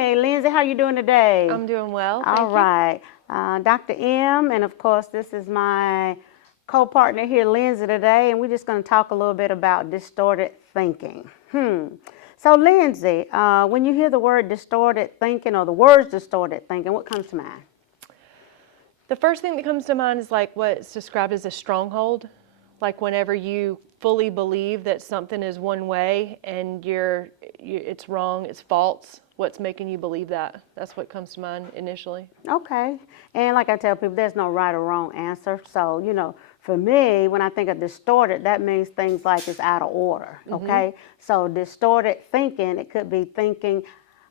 Hey, Lindsay, how you doing today? I'm doing well, thank All you. right. Dr. M, and of course, this is my co-partner here, Lindsay, today, and we're just going to talk a little bit about distorted thinking. So, Lindsay, when you hear the word distorted thinking or the words distorted thinking, what comes to mind? The first thing that comes to mind is like what's described as a stronghold. Like whenever you fully believe that something is one way and it's wrong, it's false. What's making you believe that? That's what comes to mind initially. Okay. And like I tell people, there's no right or wrong answer. So, for me, when I think of distorted, that means things like it's out of order. Okay. So distorted thinking, it could be thinking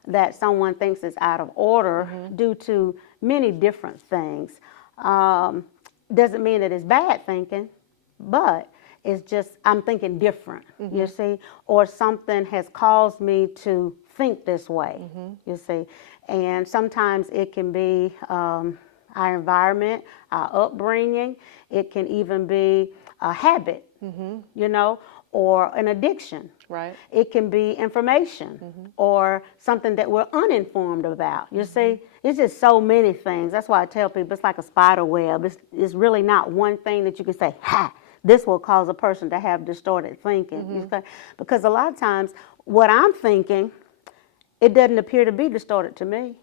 that someone thinks it's out of order due to many different things. Doesn't mean that it's bad thinking, but it's just I'm thinking different, you see, or something has caused me to think this way, you see. And sometimes it can be our environment, our upbringing. It can even be a habit, or an addiction. Right. It can be information or something that we're uninformed about. You see, it's just so many things. That's why I tell people it's like a spider web. It's really not one thing that you can say, ha, this will cause a person to have distorted thinking. Because a lot of times what I'm thinking, it doesn't appear to be distorted to me.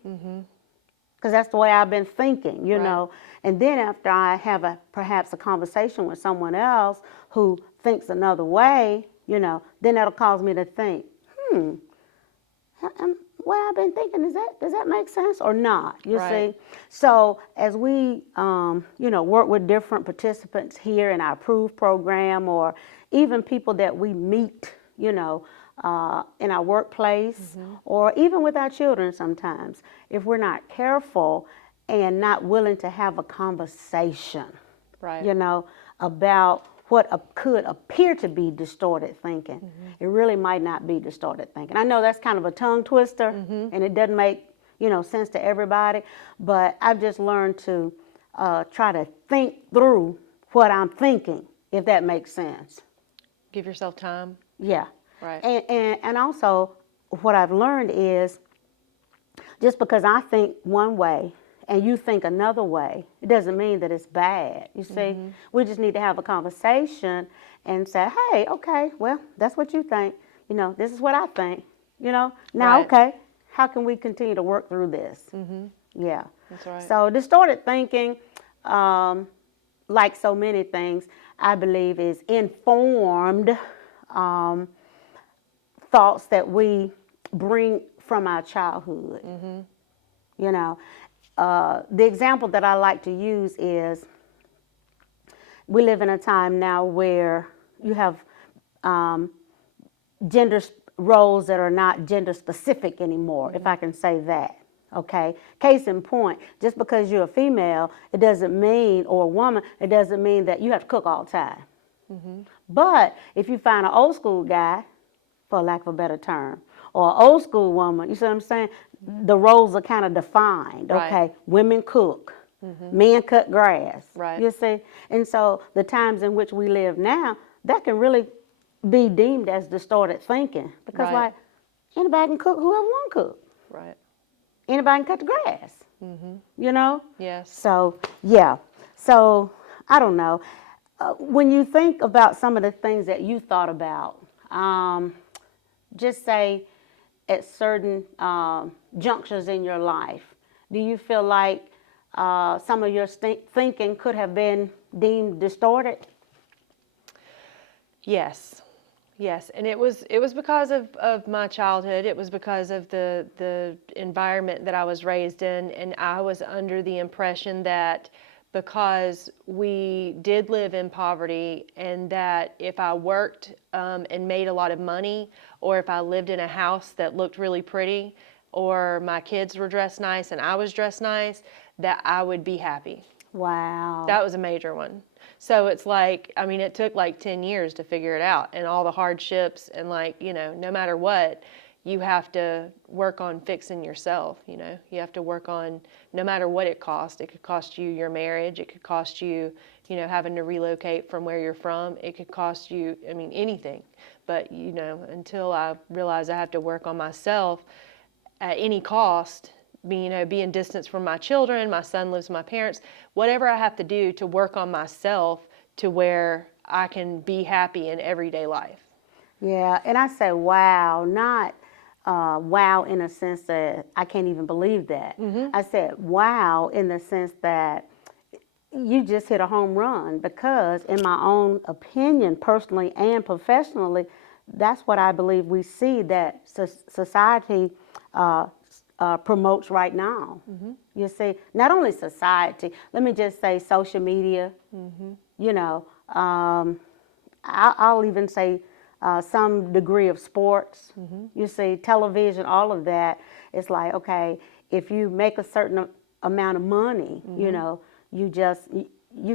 Because that's the way I've been thinking, you know. And then after I have perhaps a conversation with someone else who thinks another way, then that'll cause me to think, what I've been thinking, does that make sense or not? You see? So as we, work with different participants here in our Approved program, or even people that we meet, in our workplace, or even with our children sometimes, if we're not careful and not willing to have a conversation, about what could appear to be distorted thinking, it really might not be distorted thinking. I know that's kind of a tongue twister, and it doesn't make, sense to everybody, but I've just learned to try to think through what I'm thinking, if that makes sense. Give yourself time. Yeah. Right. And also what I've learned is just because I think one way and you think another way, it doesn't mean that it's bad. You see, we just need to have a conversation and say, hey, okay, well, that's what you think. This is what I think. Now, okay, how can we continue to work through this? Yeah. That's right. So distorted thinking, like so many things, I believe is informed thoughts that we bring from our childhood. The example that I like to use is we live in a time now where you have gender roles that are not gender specific anymore, if I can say that. Okay. Case in point, just because you're a female, it doesn't mean, or a woman, it doesn't mean that you have to cook all the time. But if you find an old school guy, for lack of a better term, or an old school woman, you see what I'm saying? The roles are kind of defined, okay? Women cook, men cut grass, you see? And so the times in which we live now, that can really be deemed as distorted thinking. Because like, anybody can cook, whoever want to cook. Right. Anybody can cut the grass, Yes. So, yeah. So, I don't know. When you think about some of the things that you thought about, just say at certain junctures in your life, do you feel like some of your thinking could have been deemed distorted? Yes. Yes, and it was because of my childhood. It was because of the environment that I was raised in, and I was under the impression that because we did live in poverty, and that if I worked and made a lot of money, or if I lived in a house that looked really pretty, or my kids were dressed nice and I was dressed nice, that I would be happy. Wow. That was a major one. So it's like, I mean, it took like 10 years to figure it out, and all the hardships, and like, no matter what, you have to work on fixing yourself, You have to work on, no matter what it costs. It could cost you your marriage. It could cost you, having to relocate from where you're from. It could cost you, anything. But, until I realized I have to work on myself, at any cost, being distanced from my children, my son lives with my parents, whatever I have to do to work on myself to where I can be happy in everyday life. Yeah, and I say wow, not wow in a sense that I can't even believe that. I said wow in the sense that you just hit a home run, because in my own opinion, personally and professionally, that's what I believe we see that society promotes right now. You see, not only society, let me just say social media, you know, I'll even say some degree of sports. You see, television, all of that. It's like, okay, if you make a certain amount of money, you know, you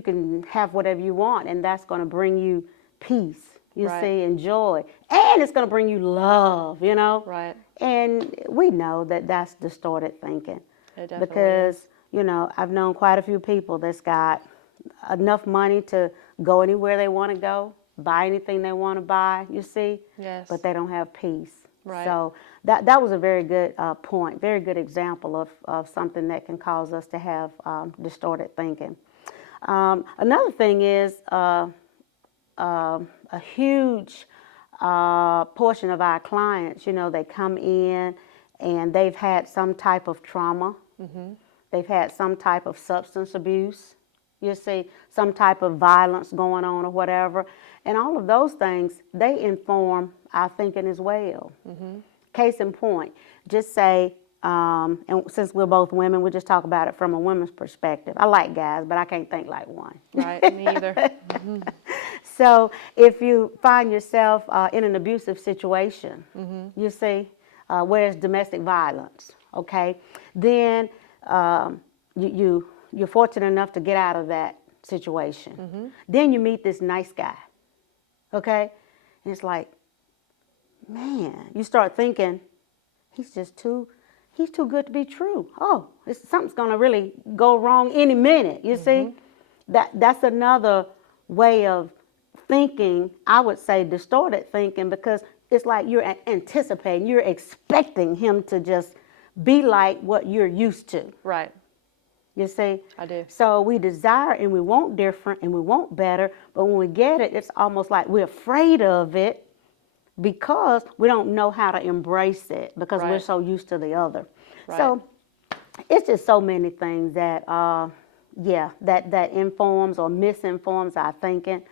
can have whatever you want, and that's going to bring you peace. You Right. see, and joy, and it's going to bring you love. You know, Right. and we know that that's distorted thinking, It definitely because is. you know, I've known quite a few people that's got enough money to go anywhere they want to go, buy anything they want to buy, you see, Yes. but they don't have peace. Right. So that was a very good point, very good example of something that can cause us to have distorted thinking. Another thing is a huge portion of our clients, you know, they come in and they've had some type of trauma. They've had some type of substance abuse, you see, some type of violence going on or whatever. And all of those things, they inform our thinking as well. Case in point, just say, and since we're both women, we'll just talk about it from a woman's perspective. I like guys, but I can't think like one. Right. Me either. So if you find yourself in an abusive situation, you see, where it's domestic violence, okay, then you're fortunate enough to get out of that situation. Then you meet this nice guy, okay, and it's like, man, you start thinking, he's too good to be true. Oh, something's gonna really go wrong any minute. You see, that's another way of thinking. I would say distorted thinking, because it's like you're anticipating, you're expecting him to just be like what you're used to. Right. You see? I do. So we desire and we want different and we want better, but when we get it, it's almost like we're afraid of it because we don't know how to embrace it, because we're Right. so used to the other. Right. So it's just so many things that, that informs or misinforms our thinking.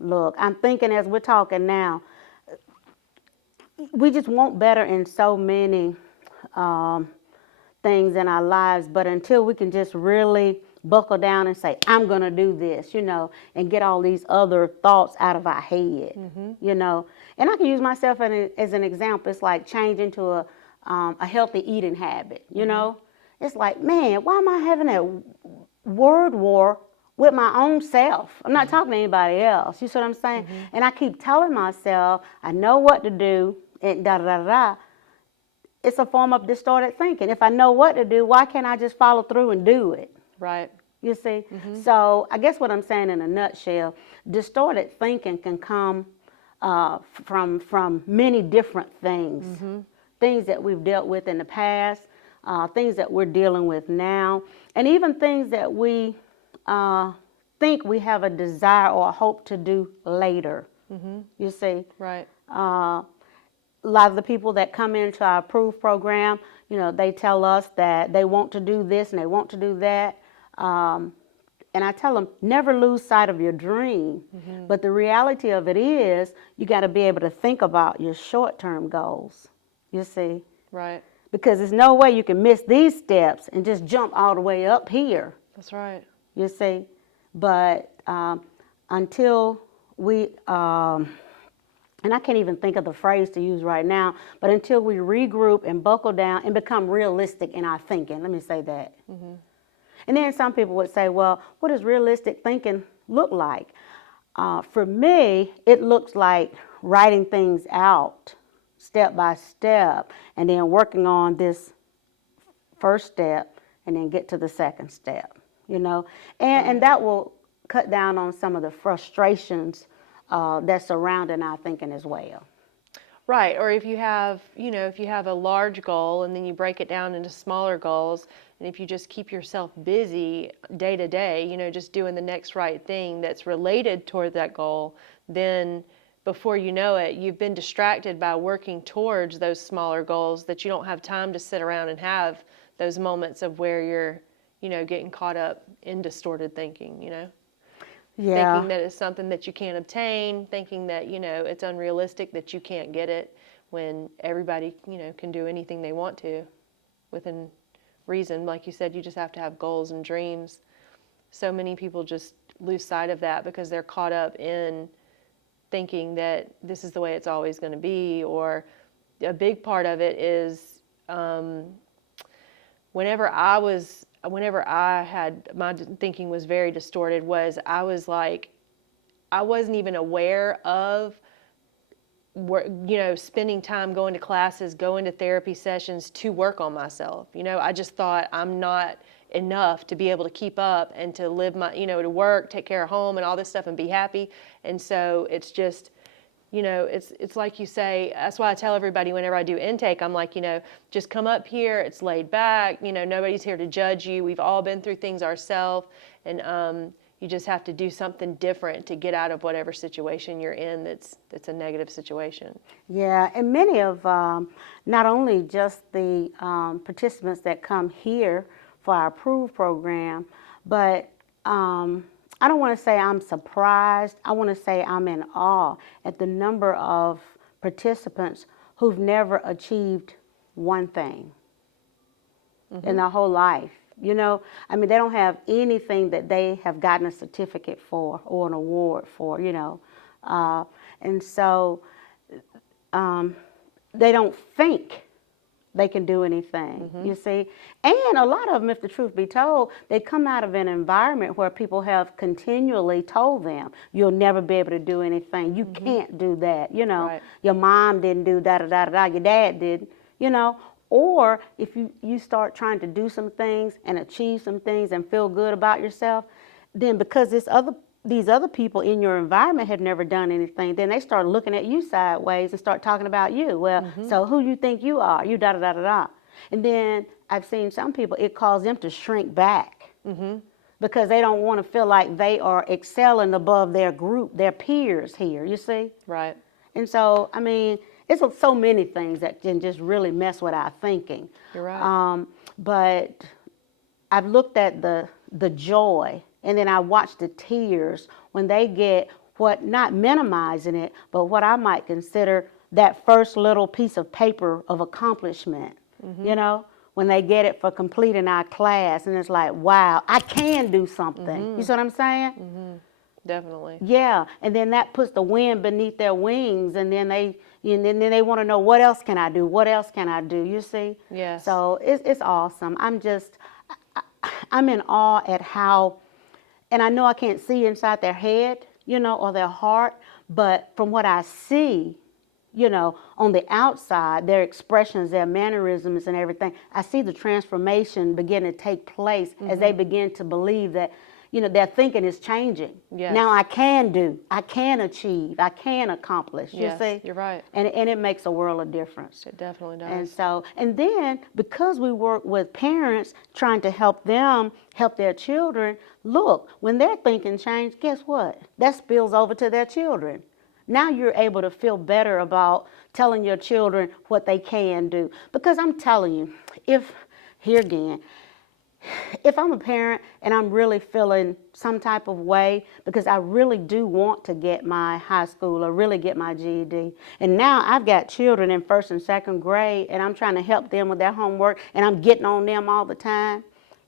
Look, I'm thinking as we're talking now, we just want better in so many things in our lives, but until we can just really buckle down and say, I'm going to do this, you know, and get all these other thoughts out of our head, you know. And I can use myself as an example. It's like changing to a healthy eating habit, you know. It's like, man, why am I having that word war with my own self? I'm not talking to anybody else. You see what I'm saying? And I keep telling myself, I know what to do, and da-da-da-da. It's a form of distorted thinking. If I know what to do, why can't I just follow through and do it? Right. You see? So I guess what I'm saying in a nutshell, distorted thinking can come from many different things. Things that we've dealt with in the past, things that we're dealing with now, and even things that we think we have a desire or a hope to do later. You see? Right. A lot of the people that come into our approved program, you know, they tell us that they want to do this and they want to do that. And I tell them, never lose sight of your dream. But the reality of it is, you got to be able to think about your short-term goals, you see. Right. Because there's no way you can miss these steps and just jump all the way up here, That's right. you see. But until we... and I can't even think of the phrase to use right now, but until we regroup and buckle down and become realistic in our thinking, let me say that. And then some people would say, well, what does realistic thinking look like? For me, it looks like writing things out step by step and then working on this first step and then get to the second step, you know. And that will cut down on some of the frustrations that's surrounding our thinking as well. Right, or if you have, if you have a large goal and then you break it down into smaller goals, and if you just keep yourself busy day to day, just doing the next right thing that's related toward that goal, then before you know it, you've been distracted by working towards those smaller goals that you don't have time to sit around and have those moments of where you're, getting caught up in distorted thinking, Yeah. thinking that it's something that you can't obtain, thinking that, it's unrealistic that you can't get it when everybody, can do anything they want to within reason. Like you said, you just have to have goals and dreams. So many people just lose sight of that because they're caught up in thinking that this is the way it's always going to be, or a big part of it is whenever I had my thinking was very distorted, was I was like, I wasn't even aware of spending time going to classes, going to therapy sessions to work on myself. I just thought I'm not enough to be able to keep up and to live my, to work, take care of home and all this stuff and be happy. And so it's just, it's like you say, that's why I tell everybody whenever I do intake, I'm like, just come up here, it's laid back, nobody's here to judge you. We've all been through things ourselves, and you just have to do something different to get out of whatever situation you're in that's a negative situation. Yeah, and many of not only just the participants that come here for our approved program, but I don't want to say I'm surprised. I want to say I'm in awe at the number of participants who've never achieved one thing in their whole life. They don't have anything that they have gotten a certificate for or an award for, and so they don't think they can do anything, you see. And a lot of them, if the truth be told, they come out of an environment where people have continually told them, you'll never be able to do anything. You can't do that, Right. Your mom didn't do da-da-da-da-da, your dad did, Or if you start trying to do some things and achieve some things and feel good about yourself, then because these other people in your environment have never done anything, then they start looking at you sideways and start talking about you. Well, so who you think you are? You da-da-da-da-da. And then I've seen some people, it caused them to shrink back because they don't want to feel like they are excelling above their group, their peers here, you see? Right. And so, it's so many things that can just really mess with our thinking. You're right. But I've looked at the joy, and then I watch the tears when they get not minimizing it, but what I might consider that first little piece of paper of accomplishment, when they get it for completing our class, and it's like, wow, I can do something. You see what I'm saying? Definitely. Yeah, and then that puts the wind beneath their wings, and then they want to know, what else can I do? What else can I do? You see? Yes. So it's awesome. I'm in awe at how, and I know I can't see inside their head, or their heart, but from what I see, on the outside, their expressions, their mannerisms and everything, I see the transformation begin to take place as they begin to believe that, their thinking is changing. Yes. Now I can achieve, I can accomplish, you Yes, see? you're right. And it makes a world of difference. It definitely does. And then because we work with parents trying to help them help their children, look, when their thinking change, guess what? That spills over to their children. Now you're able to feel better about telling your children what they can do. Because I'm telling you, if I'm a parent and I'm really feeling some type of way because I really do want to get my high school or really get my GED, and now I've got children in 1st and 2nd grade and I'm trying to help them with their homework and I'm getting on them all the time,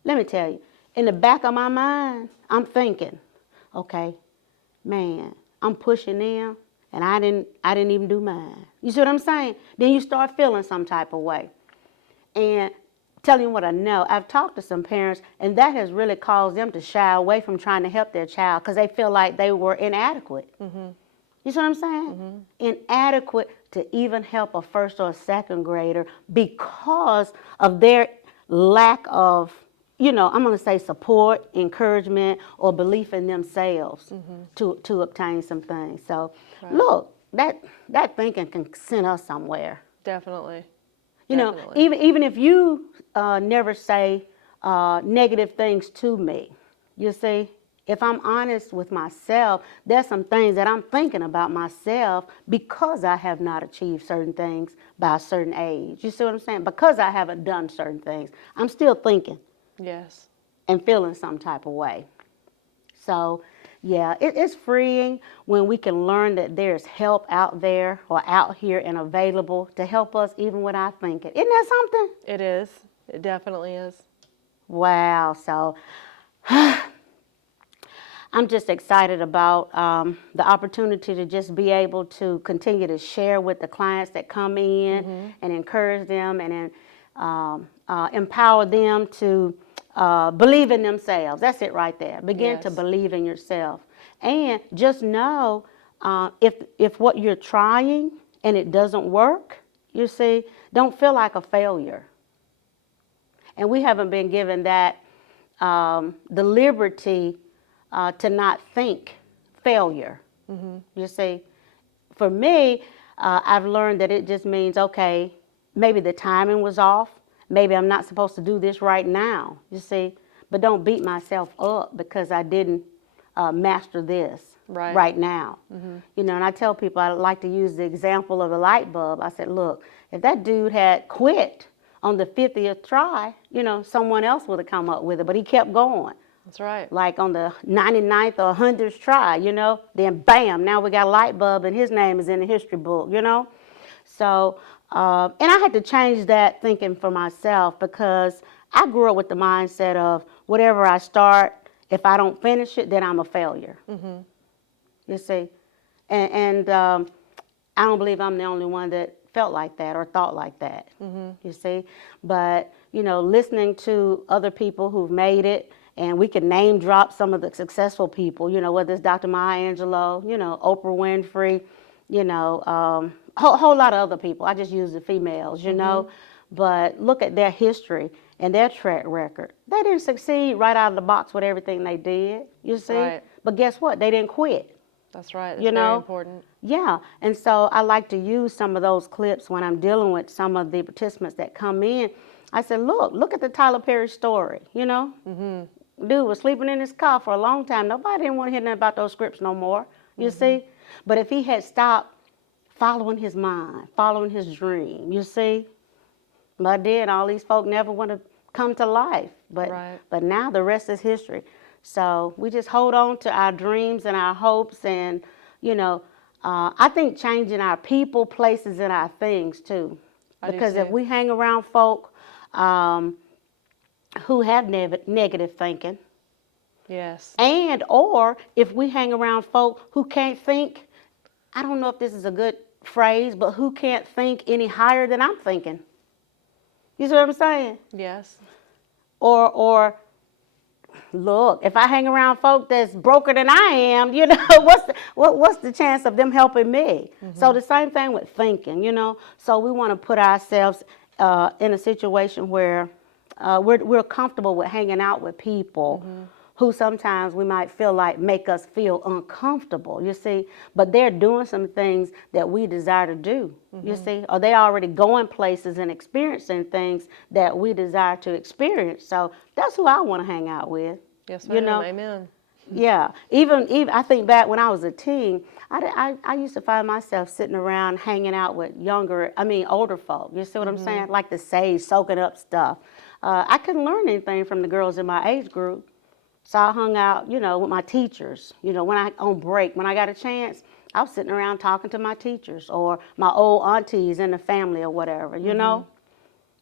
let me tell you, in the back of my mind, I'm thinking, okay, man, I'm pushing them and I didn't even do mine. You see what I'm saying? Then you start feeling some type of way. And telling you what I know, I've talked to some parents, and that has really caused them to shy away from trying to help their child because they feel like they were inadequate. You see what I'm saying? Inadequate to even help a 1st or a 2nd grader because of their lack of, I'm going to say support, encouragement, or belief in themselves to obtain some things. So, look, that thinking can send us somewhere. Definitely. You know, Definitely. even if you never say negative things to me, you see, if I'm honest with myself, there's some things that I'm thinking about myself because I have not achieved certain things by a certain age. You see what I'm saying? Because I haven't done certain things, I'm still thinking Yes. and feeling some type of way. So, yeah, it's freeing when we can learn that there's help out there or out here and available to help us even with our thinking. Isn't that something? It is. It definitely is. Wow. So, I'm just excited about the opportunity to just be able to continue to share with the clients that come in and encourage them and empower them to believe in themselves. That's it right there. Begin to Yes. believe in yourself. And just know if what you're trying and it doesn't work, you see, don't feel like a failure. And we haven't been given that the liberty to not think failure. You see, for me, I've learned that it just means, okay, maybe the timing was off. Maybe I'm not supposed to do this right now, you see. But don't beat myself up because I didn't master this right now. You know, and I tell people I like to use the example of the light bulb. I said, look, if that dude had quit on the 50th try, you know, someone else would have come up with it, but he kept going. That's right. Like on the 99th or 100th try, you know, then bam, now we got a light bulb and his name is in the history book, you know. So, and I had to change that thinking for myself because I grew up with the mindset of whatever I start, if I don't finish it, then I'm a failure. You see, and I don't believe I'm the only one that felt like that or thought like that. You see, but you know, listening to other people who've made it. And we can name drop some of the successful people, you know, whether it's Dr. Maya Angelou, you know, Oprah Winfrey, you know, whole lot of other people. I just use the females, you know. But look at their history and their track record. They didn't succeed right out of the box with everything they did, you see. Right. But guess what? They didn't quit. That's right. That's You very know? important. Yeah, and so I like to use some of those clips when I'm dealing with some of the participants that come in. I said, look at the Tyler Perry story, you know. Dude was sleeping in his car for a long time. Nobody didn't want to hear nothing about those scripts no more, you see. But if he had stopped following his mind, following his dream, you see. But then all these folk never want to come to life. But now the rest is history. So we just hold on to our dreams and our hopes and, you know, I think changing our people, places, and our things too. Because if we hang around folk who have negative thinking. Yes. And or if we hang around folk who can't think, I don't know if this is a good phrase, but who can't think any higher than I'm thinking. You see what I'm saying? Yes. Or look, if I hang around folk that's broker than I am, you know, what's the chance of them helping me? So the same thing with thinking, you know. So we want to put ourselves in a situation where we're comfortable with hanging out with people who sometimes we might feel like make us feel uncomfortable, you see, but they're doing some things that we desire to do, you see, or they already going places and experiencing things that we desire to experience. So that's who I want to hang out with. Yes, ma'am. You know? Amen. Yeah, even I think back when I was a teen, I used to find myself sitting around hanging out with older folk. You see what I'm saying? Like the sage, soaking up stuff. I couldn't learn anything from the girls in my age group. So I hung out, you know, with my teachers. You know, on break, when I got a chance, I was sitting around talking to my teachers or my old aunties in the family or whatever, you know?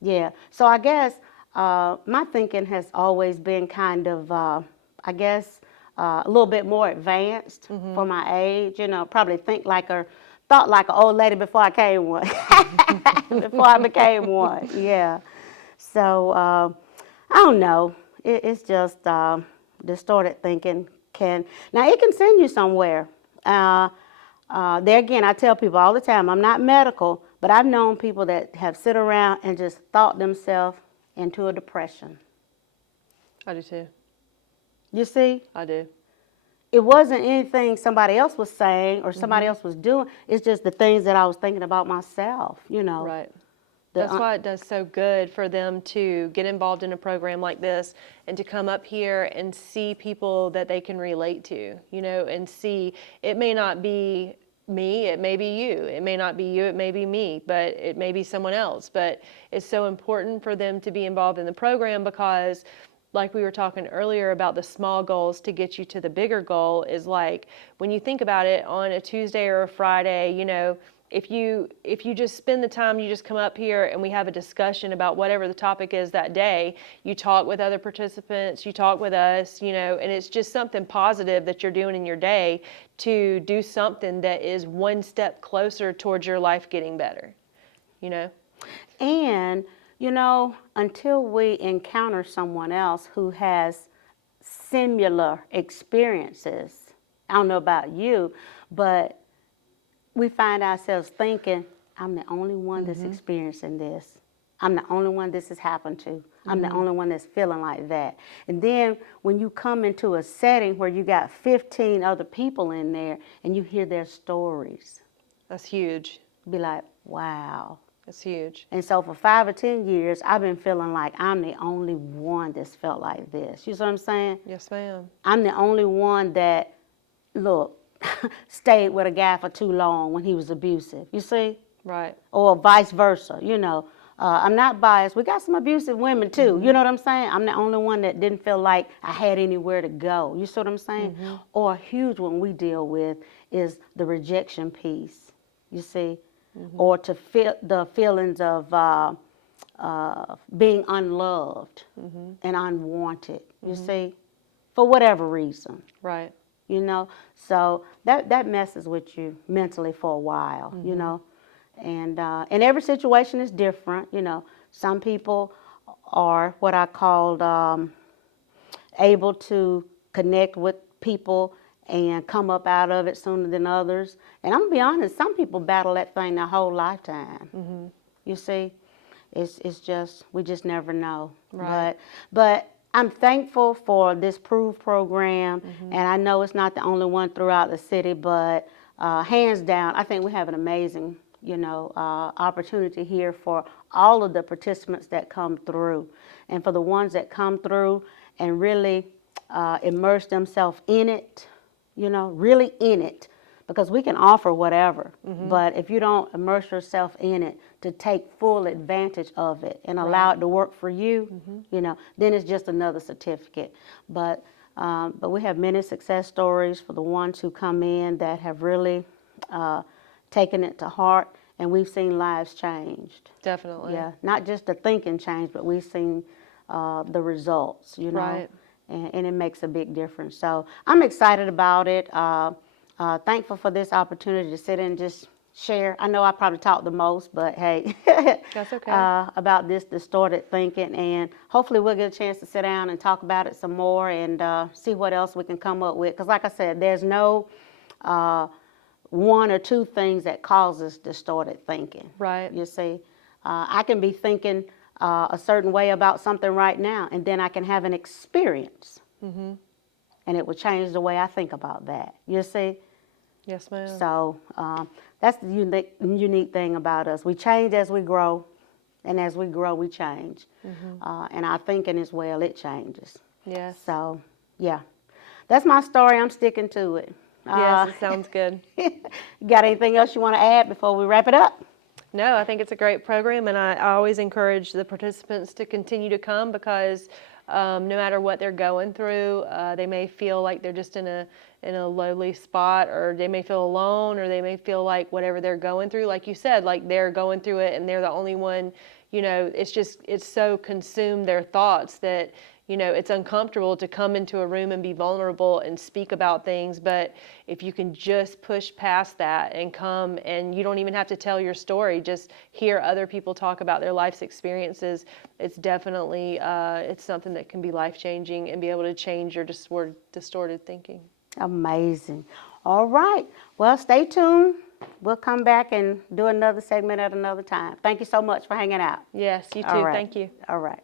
Yeah. So I guess my thinking has always been kind of, a little bit more advanced for my age. You know, probably thought like an old lady before I came one. Before I became one, yeah. So I don't know. It's just distorted thinking it can send you somewhere. There again, I tell people all the time, I'm not medical, but I've known people that have sit around and just thought themselves into a depression. I do too. You see? I do. it wasn't anything somebody else was saying or somebody else was doing. It's just the things that I was thinking about myself, you know. Right. The, That's why it does so good for them to get involved in a program like this and to come up here and see people that they can relate to, you know, and see it may not be me, it may be you. It may not be you, it may be me, but it may be someone else. But it's so important for them to be involved in the program because like we were talking earlier about the small goals to get you to the bigger goal is like when you think about it on a Tuesday or a Friday, you know, if you just spend the time, you just come up here and we have a discussion about whatever the topic is that day, you talk with other participants, you talk with us, you know, and it's just something positive that you're doing in your day to do something that is one step closer towards your life getting better, you know? and, you know, until we encounter someone else who has similar experiences, I don't know about you, but we find ourselves thinking, I'm the only one that's experiencing this. I'm the only one this has happened to. I'm the only one that's feeling like that. And then when you come into a setting where you got 15 other people in there and you hear their stories, That's huge. be like, wow. That's huge. And so for 5 or 10 years, I've been feeling like I'm the only one that's felt like this. You see what I'm saying? Yes, ma'am. I'm the only one that, look, stayed with a guy for too long when he was abusive, you see? Right. Or vice versa, you know. I'm not biased. We got some abusive women too, you know what I'm saying? I'm the only one that didn't feel like I had anywhere to go, you see what I'm saying? Or a huge one we deal with is the rejection piece, you see? Or to feel the feelings of being unloved and unwanted, you see? For whatever reason. Right. You know, so that messes with you mentally for a while, you know, and every situation is different, you know. Some people are what I called able to connect with people and come up out of it sooner than others. And I'm gonna be honest, some people battle that thing their whole lifetime. You see, it's just we just never know. Right. But I'm thankful for this PROVE program, and I know it's not the only one throughout the city, but hands down, I think we have an amazing, you know, opportunity here for all of the participants that come through. And for the ones that come through and really immerse themselves in it, you know, really in it, because we can offer whatever, but if you don't immerse yourself in it to take full advantage of it and allow it to work for you, you know, then it's just another certificate. But we have many success stories for the ones who come in that have really taken it to heart, and we've seen lives changed. Definitely. Yeah, not just the thinking change, but we've seen the results, you know, Right. and it makes a big difference. So I'm excited about it. Thankful for this opportunity to sit and just share. I know I probably talk the most, but hey, That's okay. about this distorted thinking, and hopefully we'll get a chance to sit down and talk about it some more and see what else we can come up with. Because like I said, there's no one or two things that causes distorted thinking. Right. You see, I can be thinking a certain way about something right now, and then I can have an experience, and it will change the way I think about that. You see. Yes, ma'am. So that's the unique thing about us. We change as we grow, and as we grow, we change. And our thinking as well, it changes. Yes. So, yeah, that's my story. I'm sticking to it. Yes, it sounds good. Got anything else you want to add before we wrap it up? No, I think it's a great program, and I always encourage the participants to continue to come because no matter what they're going through, they may feel like they're just in a lowly spot, or they may feel alone, or they may feel like whatever they're going through, like you said, like they're going through it and they're the only one, you know, it's so consumed their thoughts that, you know, it's uncomfortable to come into a room and be vulnerable and speak about things. But if you can just push past that and come, and you don't even have to tell your story, just hear other people talk about their life's experiences, it's definitely, it's something that can be life-changing and be able to change your distorted thinking. Amazing. All right. Well, stay tuned. We'll come back and do another segment at another time. Thank you so much for hanging out. Yes, you too. All right. Thank you. All right.